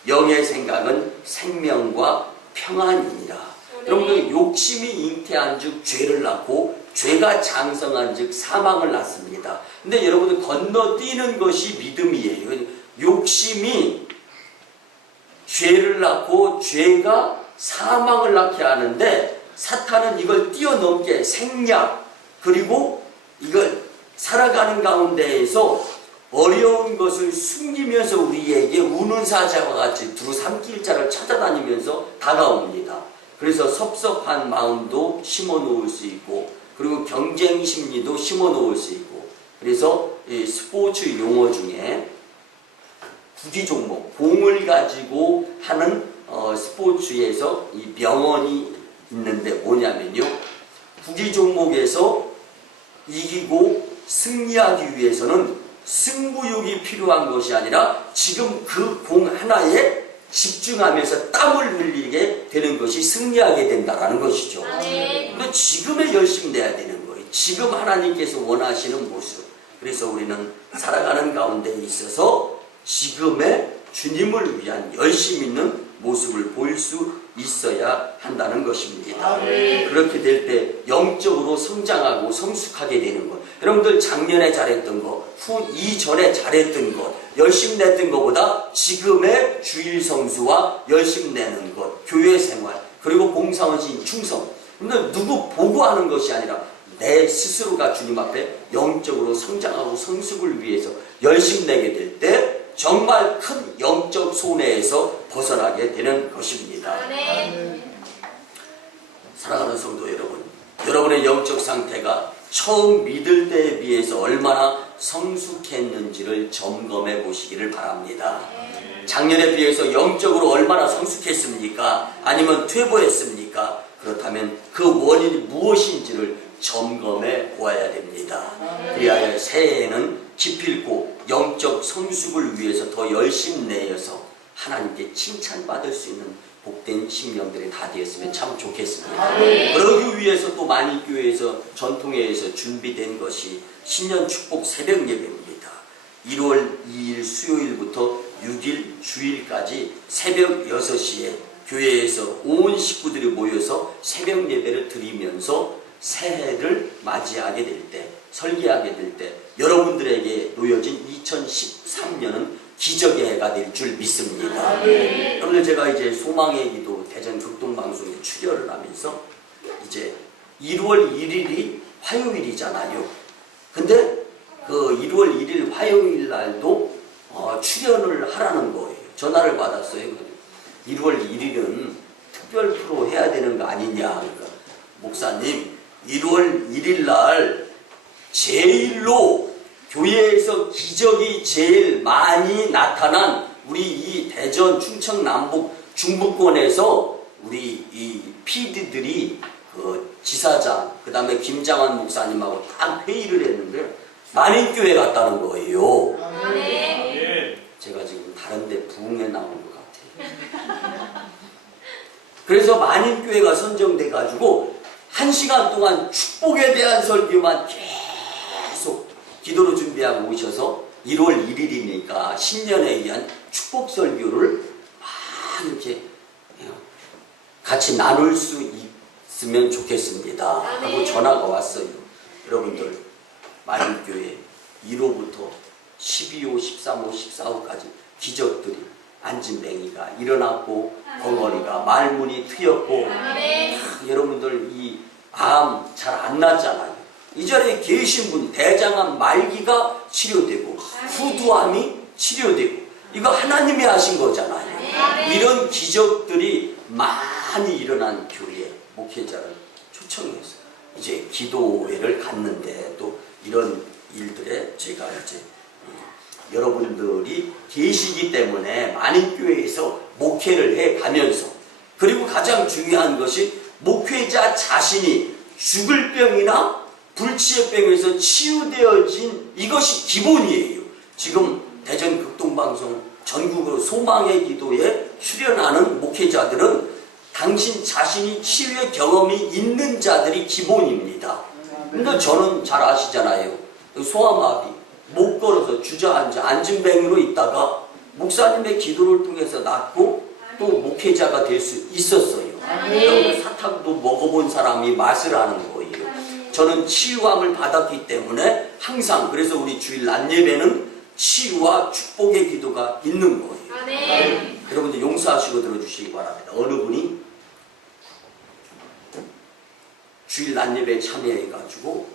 영의 생각은 생명과 평안이니라. 여러분들 욕심이 잉태한 즉 죄를 낳고 죄가 장성한 즉 사망을 낳습니다. 근데 여러분들 건너뛰는 것이 믿음이에요. 욕심이 죄를 낳고 죄가 사망을 낳게 하는데 사탄은 이걸 뛰어넘게 생략 그리고 이걸 살아가는 가운데에서 어려운 것을 숨기면서 우리에게 우는 사자와 같이 두루 삼킬 자를 찾아다니면서 다가옵니다. 그래서 섭섭한 마음도 심어놓을 수 있고, 그리고 경쟁 심리도 심어놓을 수 있고, 그래서 이 스포츠 용어 중에 구기 종목, 공을 가지고 하는 스포츠에서 이 명언이 있는데 뭐냐면요, 구기 종목에서 이기고 승리하기 위해서는 승부욕이 필요한 것이 아니라 지금 그 공 하나에 집중하면서 땀을 흘리게 되는 것이 승리하게 된다라는 것이죠. 근데 지금에 열심히 내야 되는 거예요. 지금 하나님께서 원하시는 모습. 그래서 우리는 살아가는 가운데 있어서 지금의 주님을 위한 열심 있는 모습을 보일 수 있어야 한다는 것입니다. 그렇게 될 때 영적으로 성장하고 성숙하게 되는 것. 여러분들 작년에 잘했던 것, 이전에 잘했던 것, 열심 냈던 것보다 지금의 주일 성수와 열심 내는 것, 교회 생활, 그리고 봉사원신 충성. 근데 누구 보고 하는 것이 아니라 내 스스로가 주님 앞에 영적으로 성장하고 성숙을 위해서 열심 내게 될 때 정말 큰 영적 손해에서 벗어나게 되는 것입니다. 사랑하는 성도 여러분, 여러분의 영적 상태가 처음 믿을 때에 비해서 얼마나 성숙했는지를 점검해 보시기를 바랍니다. 작년에 비해서 영적으로 얼마나 성숙했습니까? 아니면 퇴보했습니까? 그렇다면 그 원인이 무엇인지를 점검해 보아야 됩니다. 그리하여 새해에는 기필코 영적 성숙을 위해서 더 열심히 내어서 하나님께 칭찬받을 수 있는 복된 심령들이 다 되었으면 참 좋겠습니다. 그러기 위해서 또 만인교회에서 전통회에서 준비된 것이 신년 축복 새벽 예배입니다. 1월 2일 수요일부터 6일 주일까지 새벽 6시에 교회에서 온 식구들이 모여서 새벽 예배를 드리면서 새해를 맞이하게 될 때, 설계하게 될 때 여러분들에게 놓여진 2013년은 기적의 해가 될 줄 믿습니다. 여러분들, 제가 이제 소망의 기도 대전 극동방송에 출연을 하면서 이제 1월 1일이 화요일이잖아요. 근데 그 1월 1일 화요일 날도 출연을 하라는 거예요. 전화를 받았어요. 1월 1일은 특별 프로 해야 되는 거 아니냐. 그러니까 목사님, 1월 1일 날 제일로 교회에서 기적이 제일 많이 나타난 우리 이 대전, 충청, 남북, 중부권에서 우리 이 PD들이 그 지사장, 그 다음에 김장환 목사님하고 다 회의를 했는데 만인교회 갔다는 거예요. 제가 지금 다른데 부흥에 나온 것 같아요. 그래서 만인교회가 선정돼 가지고 1시간 동안 축복에 대한 설교만 계속 기도로 준비하고 오셔서 1월 1일이니까 신년에 의한 축복 설교를 막 이렇게 같이 나눌 수 있으면 좋겠습니다 하고 전화가 왔어요. 여러분들, 만인교회 1호부터 12호, 13호, 14호까지 기적들이, 안진뱅이가 일어났고 벙어리가 말문이 트였고 여러분들 이 암 잘 안 났잖아요. 이 자리에 계신 분 대장암 말기가 치료되고 후두암이 치료되고, 이거 하나님이 하신 거잖아요. 이런 기적들이 많이 일어난 교회 목회자를 초청해서 이제 기도회를 갔는데, 또 이런 일들에 제가 이제 여러분들이 계시기 때문에 만인교회에서 목회를 해 가면서, 그리고 가장 중요한 것이 목회자 자신이 죽을 병이나 불치의 병에서 치유되어진 이것이 기본이에요. 지금 대전 극동방송 전국으로 소망의 기도에 출연하는 목회자들은 당신 자신이 치유의 경험이 있는 자들이 기본입니다. 근데 저는 잘 아시잖아요. 소아마비, 못 걸어서 주저앉아 안진뱅이로 있다가 목사님의 기도를 통해서 낫고 또 목회자가 될 수 있었어요. 여러분, 사탕도 먹어본 사람이 맛을 아는 거예요. 저는 치유함을 받았기 때문에 항상, 그래서 우리 주일 낮 예배는 치유와 축복의 기도가 있는 거예요. 여러분들 용서하시고 들어주시기 바랍니다. 어느 분이 주일 낮 예배에 참여해가지고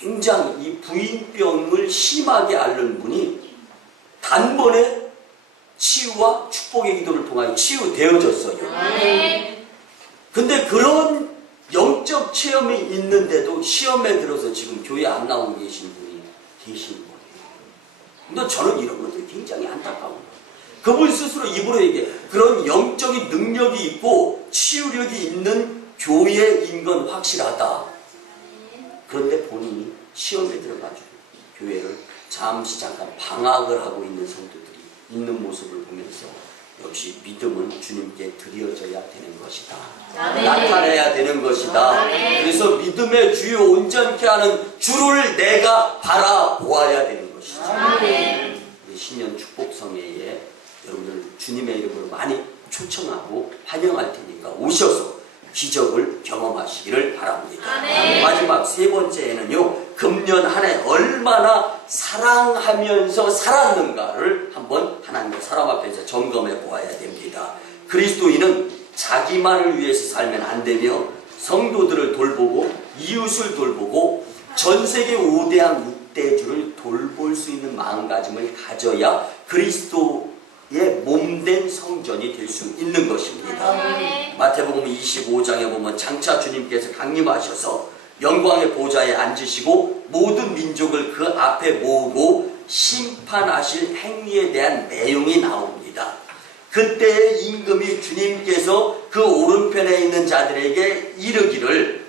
굉장히 이 부인병을 심하게 앓는 분이 단번에 치유와 축복의 기도를 통하여 치유되어졌어요. 근데 그런 영적 체험이 있는데도 시험에 들어서 지금 교회 안 나오고 계신 분이 계신 거예요. 근데 저는 이런 것들이 굉장히 안타까워요. 그분 스스로 입으로 얘기해. 그런 영적인 능력이 있고 치유력이 있는 교회인 건 확실하다. 그런데 본인이 시험에 들어가지고 교회를 잠시 잠깐 방학을 하고 있는 성도들이 있는 모습을 보면서 역시 믿음은 주님께 드려져야 되는 것이다. 나타내야 되는 것이다. 그래서 믿음의 주요 온전케 하는 주를 내가 바라보아야 되는 것이다. 우리 신년 축복성회에 여러분들 주님의 이름으로 많이 초청하고 환영할 테니까 오셔서 기적을 경험하시기를 바랍니다. 마지막 세 번째에는요, 금년 한 해 얼마나 사랑하면서 살았는가를 한번 하나님의 사람 앞에서 점검해 보아야 됩니다. 그리스도인은 자기만을 위해서 살면 안 되며 성도들을 돌보고 이웃을 돌보고 전 세계 5대한 육대주를 돌볼 수 있는 마음가짐을 가져야 그리스도의 몸된 성전이 될 수 있는 것입니다. 마태복음 25장에 보면 장차 주님께서 강림하셔서 영광의 보좌에 앉으시고 모든 민족을 그 앞에 모으고 심판하실 행위에 대한 내용이 나옵니다. 그때의 임금이 주님께서 그 오른편에 있는 자들에게 이르기를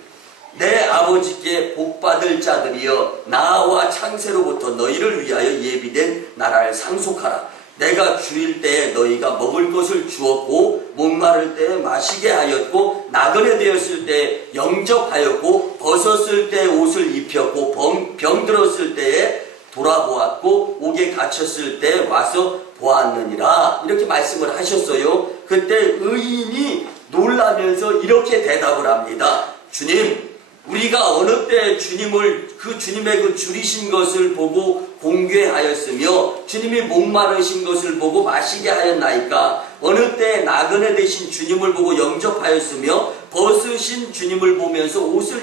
내 아버지께 복받을 자들이여 나와 창세로부터 너희를 위하여 예비된 나라를 상속하라. 내가 줄일 때에 너희가 먹을 것을 주었고 목마를 때에 마시게 하였고 나그네 되었을 때에 영접하였고 벗었을 때에 옷을 입혔고 병들었을 때에 돌아보았고 옥에 갇혔을 때에 와서 보았느니라. 이렇게 말씀을 하셨어요. 그때 의인이 놀라면서 이렇게 대답을 합니다. 주님, 우리가 어느 때 주님의 그 줄이신 것을 보고 공개하였으며 주님이 목마르신 것을 보고 마시게 하였나이까? 어느 때 나그네 되신 주님을 보고 영접하였으며 벗으신 주님을 보면서 옷을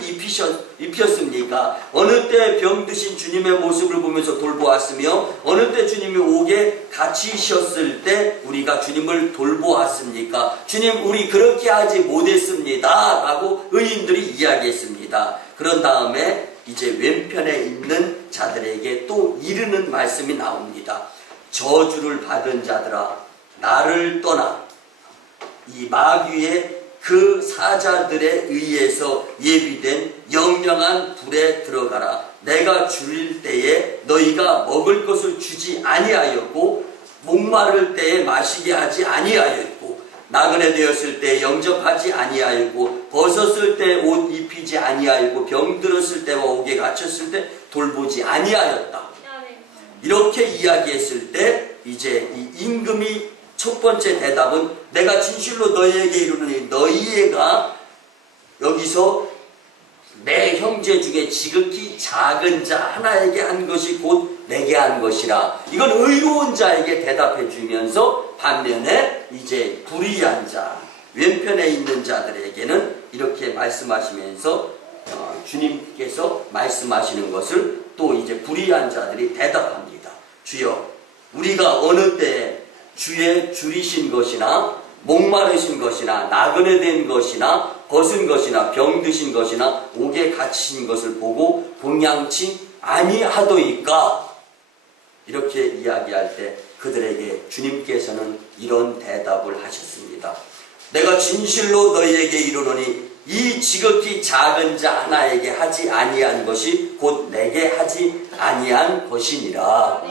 입혔습니까? 어느 때 병드신 주님의 모습을 보면서 돌보았으며 어느 때 주님이 옥에 갇히셨을 때 우리가 주님을 돌보았습니까? 주님, 우리 그렇게 하지 못했습니다 라고 의인들이 이야기했습니다. 그런 다음에 이제 왼편에 있는 자들에게 또 이르는 말씀이 나옵니다. 저주를 받은 자들아, 나를 떠나 이 마귀의 그 사자들에 의해서 예비된 영영한 불에 들어가라. 내가 줄일 때에 너희가 먹을 것을 주지 아니하였고 목마를 때에 마시게 하지 아니하였고 나그네 되었을 때 영접하지 아니하였고 벗었을 때 옷 입히지 아니하였고 병들었을 때와 옥에 갇혔을 때 돌보지 아니하였다. 이렇게 이야기했을 때 이제 이 임금이 첫 번째 대답은 내가 진실로 너희에게 이르노니 너희가 여기서 내 형제 중에 지극히 작은 자 하나에게 한 것이 곧 내게 한 것이라. 이건 의로운 자에게 대답해 주면서 반면에 이제 불의한 자, 왼편에 있는 자들에게는 이렇게 말씀하시면서 주님께서 말씀하시는 것을 또 이제 불의한 자들이 대답합니다. 주여, 우리가 어느 때 주의 줄이신 것이나 목마르신 것이나 나그네 된 것이나 벗은 것이나 병드신 것이나 옥에 갇히신 것을 보고 동양치 아니하도이까? 이렇게 이야기할 때 그들에게 주님께서는 이런 대답을 하셨습니다. 내가 진실로 너희에게 이르노니 이 지극히 작은 자 하나에게 하지 아니한 것이 곧 내게 하지 아니한 것이니라.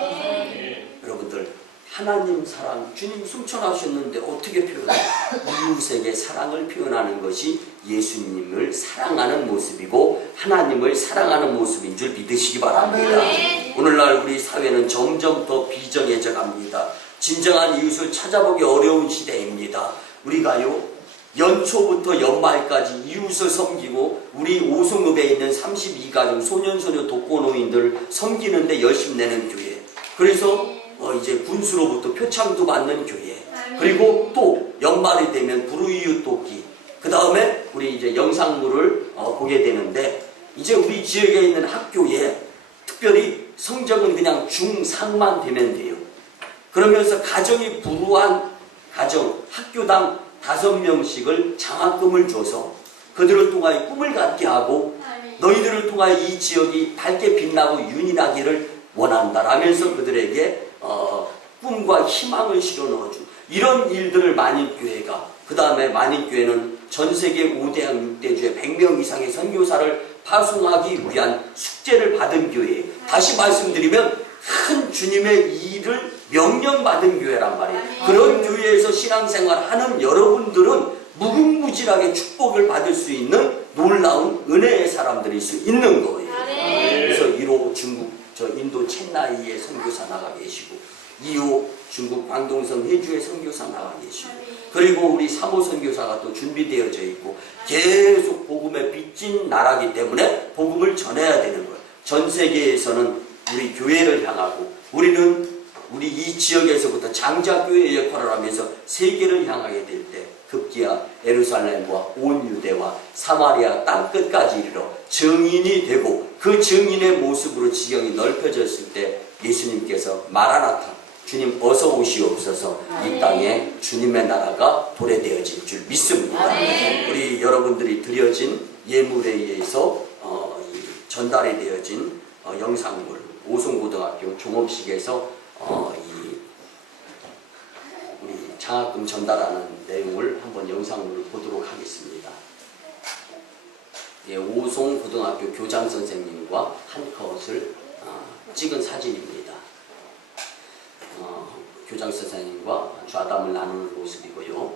여러분들, 하나님 사랑, 주님 승천하셨는데 어떻게 표현해요? 이웃에게 사랑을 표현하는 것이 예수님을 사랑하는 모습이고 하나님을 사랑하는 모습인 줄 믿으시기 바랍니다. 오늘날 우리 사회는 점점 더 비정해져 갑니다. 진정한 이웃을 찾아보기 어려운 시대입니다. 우리가요, 연초부터 연말까지 이웃을 섬기고 우리 오송읍에 있는 32가정 소년소녀 독거노인들을 섬기는데 열심 내는 교회, 그래서 이제 군수로부터 표창도 받는 교회, 그리고 또 연말이 되면 불우이웃 돕기, 그 다음에 우리 이제 영상물을 보게 되는데 이제 우리 지역에 있는 학교에 특별히 성적은 그냥 중상만 되면 돼요. 그러면서 가정이 불우한 가정, 학교당 5명씩을 장학금을 줘서 그들을 통하여 꿈을 갖게 하고 너희들을 통하여 이 지역이 밝게 빛나고 윤이 나기를 원한다라면서 그들에게 꿈과 희망을 실어 넣어주고 이런 일들을 만인교회가 그 다음에 만인교회는 전세계 5대학 6대주에 100명 이상의 선교사를 파송하기 위한 숙제를 받은 교회예요. 다시 말씀드리면 큰 주님의 일을 명령받은 교회란 말이에요. 그런 교회에서 신앙생활하는 여러분들은 무궁무진하게 축복을 받을 수 있는 놀라운 은혜의 사람들일 수 있는 거예요. 그래서 1호 중국 인도 첸나이에 선교사 나가 계시고 2호 중국 광동성 해주에 선교사 나가 계시고 그리고 우리 3호 선교사가 또 준비되어져 있고 계속 복음에 빚진 나라기 때문에 복음을 전해야 되는 거예요. 전 세계에서는 우리 교회를 향하고 우리는 우리 이 지역에서부터 장자교회의 역할을 하면서 세계를 향하게 될 때 급기야 예루살렘과 온 유대와 사마리아 땅끝까지 이르러 증인이 되고 그 증인의 모습으로 지경이 넓혀졌을 때 예수님께서 마라나타 주님 어서 오시옵소서 이 땅에 주님의 나라가 도래되어질 줄 믿습니다. 우리 여러분들이 드려진 예물에 의해서 전달이 되어진 영상물 오송고등학교 종업식에서 우리 장학금 전달하는 내용을 한번 영상으로 보도록 하겠습니다. 예, 오송고등학교 교장 선생님과 한 컷을 찍은 사진입니다. 교장 선생님과 좌담을 나누는 모습이고요.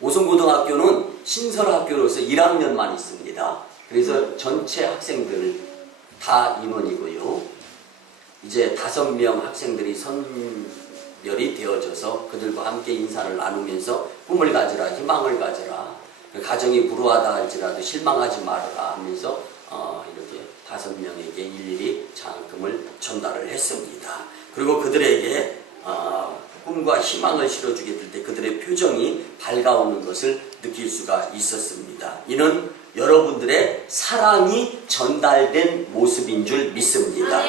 오송고등학교는 신설학교로서 1학년만 있습니다. 그래서 전체 학생들 다 인원이고요. 이제 5명 학생들이 선별이 되어져서 그들과 함께 인사를 나누면서 꿈을 가져라, 희망을 가져라, 가정이 불우하다 할지라도 실망하지 말아라 하면서 이렇게 5명에게 일일이 장학금을 전달을 했습니다. 그리고 그들에게 꿈과 희망을 실어주게 될 때 그들의 표정이 밝아오는 것을 느낄 수가 있었습니다. 이는 여러분들의 사랑이 전달된 모습인 줄 믿습니다.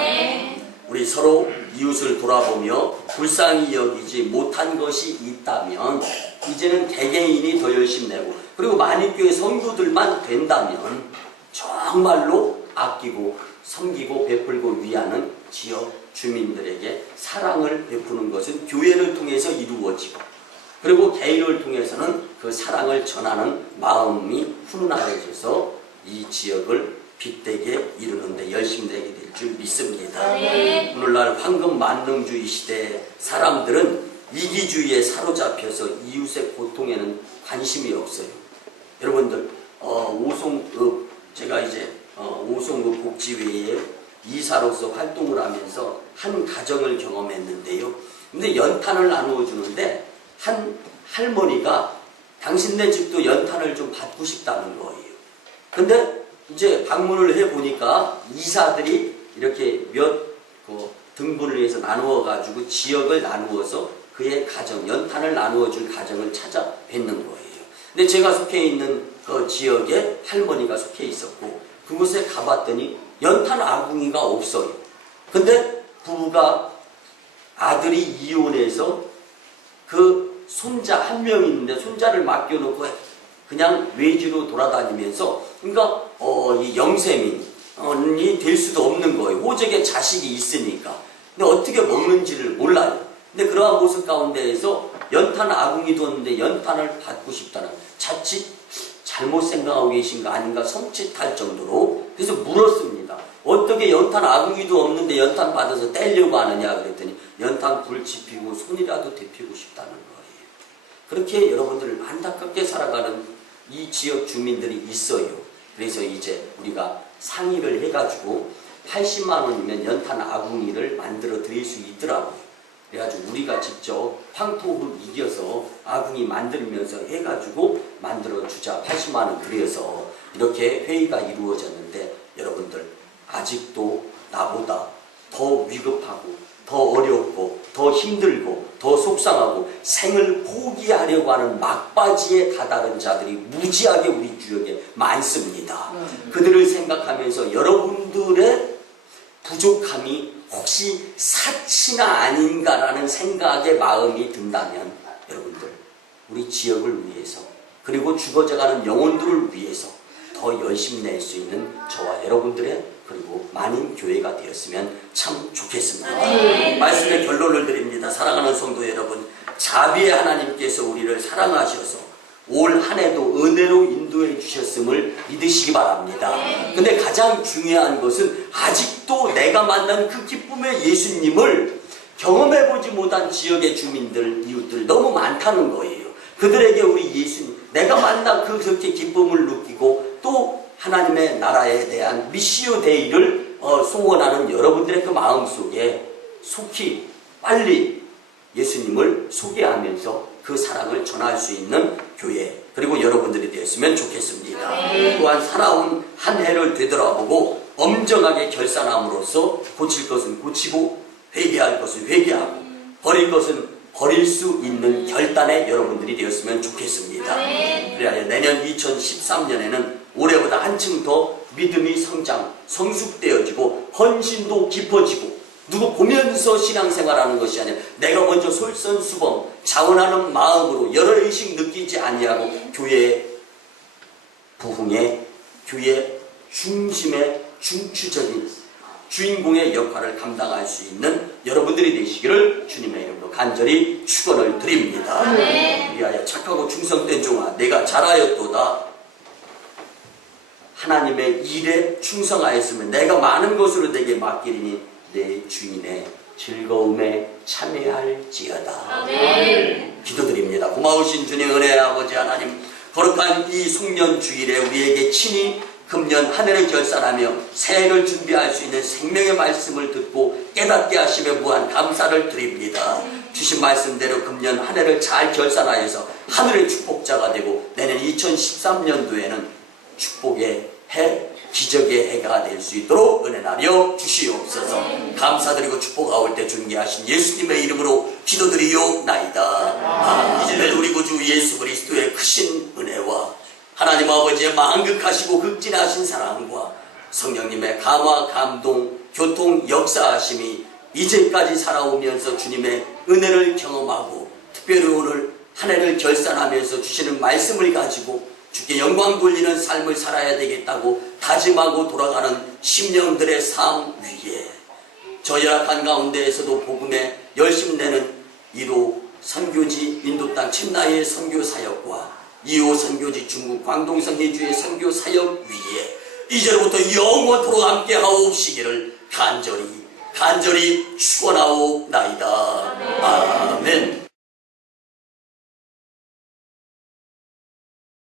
우리 서로 이웃을 돌아보며 불쌍히 여기지 못한 것이 있다면 이제는 개개인이 더 열심히 내고 그리고 만인교회 성도들만 된다면 정말로 아끼고 섬기고 베풀고 위하는 지역 주민들에게 사랑을 베푸는 것은 교회를 통해서 이루어지고 그리고 개인을 통해서는 그 사랑을 전하는 마음이 훈훈해져서 이 지역을 빛되게 이루는데 열심히 되게 될 줄 믿습니다. 오늘날 황금 만능주의 시대의 사람들은 이기주의에 사로잡혀서 이웃의 고통에는 관심이 없어요. 여러분들 제가 이제 오송읍 복지회에 이사로서 활동을 하면서 한 가정을 경험했는데요. 근데 연탄을 나누어 주는데 한 할머니가 당신네 집도 연탄을 좀 받고 싶다는 거예요. 근데 이제 방문을 해보니까 이사들이 이렇게 등분을 해서 나누어 가지고 지역을 나누어서 그의 가정, 연탄을 나누어 줄 가정을 찾아뵙는 거예요. 근데 제가 속해 있는 그 지역에 할머니가 속해 있었고 그곳에 가봤더니 연탄 아궁이가 없어요. 근데 부부가 아들이 이혼해서 그 손자 한 명 있는데 손자를 맡겨놓고 그냥 외지로 돌아다니면서 그러니까 이 영세민이 될 수도 없는 거예요. 호적에 자식이 있으니까. 근데 어떻게 먹는지를 몰라요. 근데 그러한 모습 가운데에서 연탄 아궁이도 없는데 연탄을 받고 싶다는 자칫 잘못 생각하고 계신 거 아닌가 섬찟할 정도로 그래서 물었습니다. 어떻게 연탄 아궁이도 없는데 연탄 받아서 떼려고 하느냐 그랬더니 연탄 불 지피고 손이라도 데피고 싶다는 거예요. 그렇게 여러분들 안타깝게 살아가는 이 지역 주민들이 있어요. 그래서 이제 우리가 상의를 해가지고 80만 원이면 연탄 아궁이를 만들어 드릴 수 있더라고요. 그래가지고 우리가 직접 황토를 이겨서 아궁이 만들면서 해가지고 만들어 주자 80만 원 들여서 이렇게 회의가 이루어졌는데 여러분들 아직도 나보다 더 위급하고 더 어렵고 더 힘들고 더 속상하고 생을 포기하려고 하는 막바지에 다다른 자들이 무지하게 우리 주역에 많습니다. 그들을 생각하면서 여러분들의 부족함이 혹시 사치나 아닌가라는 생각에 마음이 든다면 여러분들 우리 지역을 위해서 그리고 죽어져가는 영혼들을 위해서 더 열심히 낼 수 있는 저와 여러분들의 그리고 많은 교회가 되었으면 참 좋겠습니다. 말씀의 결론을 드립니다. 사랑하는 성도 여러분, 자비의 하나님께서 우리를 사랑하셔서 올 한 해도 은혜로 인도해 주셨음을 믿으시기 바랍니다. 근데 가장 중요한 것은 아직도 내가 만난 그 기쁨의 예수님을 경험해보지 못한 지역의 주민들, 이웃들 너무 많다는 거예요. 그들에게 우리 예수님, 내가 만난 그렇게 기쁨을 느끼고 또 하나님의 나라에 대한 미시오 데이를 소원하는 여러분들의 그 마음속에 속히 빨리 예수님을 소개하면서 그 사랑을 전할 수 있는 교회 그리고 여러분들이 되었으면 좋겠습니다. 또한 살아온 한 해를 되돌아보고 엄정하게 결산함으로써 고칠 것은 고치고 회개할 것은 회개하고 버릴 것은 버릴 수 있는 결단의 여러분들이 되었으면 좋겠습니다. 그래야 내년 2013년에는 올해보다 한층 더 믿음이 성장, 성숙되어지고 헌신도 깊어지고 누구 보면서 신앙생활하는 것이 아니라 내가 먼저 솔선수범 자원하는 마음으로 여러 의식 느끼지 아니하고 교회의 부흥의 교회 중심의 중추적인 주인공의 역할을 감당할 수 있는 여러분들이 되시기를 주님의 이름으로 간절히 축원을 드립니다. 위하여 착하고 충성된 종아 내가 잘하였도다. 하나님의 일에 충성하였으면 내가 많은 것으로 내게 맡기리니 내 주인의 즐거움에 참여할지어다. 기도드립니다. 고마우신 주님 은혜의 아버지 하나님, 거룩한 이 송년주일에 우리에게 친히 금년 한 해를 결산하며 새해를 준비할 수 있는 생명의 말씀을 듣고 깨닫게 하심에 무한 감사를 드립니다. 주신 말씀대로 금년 한 해를 잘 결산하여서 하늘의 축복자가 되고 내년 2013년도에는 축복의 해, 기적의 해가 될 수 있도록 은혜하여 주시옵소서. 감사드리고 축복하올 때 존귀하신 예수님의 이름으로 기도드리옵나이다. 이제는 우리 구주 예수 그리스도의 크신 은혜와 하나님 아버지의 만극하시고 극진하신 사랑과 성령님의 감화, 감동, 교통, 역사하심이 이제까지 살아오면서 주님의 은혜를 경험하고 특별히 오늘 한 해를 결산하면서 주시는 말씀을 가지고 주께 영광 돌리는 삶을 살아야 되겠다고 다짐하고 돌아가는 심령들의 삶 위에 저 열악한 가운데에서도 복음에 열심 내는 1호 선교지 인도 땅 쳔나이의 선교 사역과 2호 선교지 중국 광동성 해주의 선교 사역 위에 이제로부터 영원토록 함께 하옵시기를 간절히 축원하옵나이다. 아멘.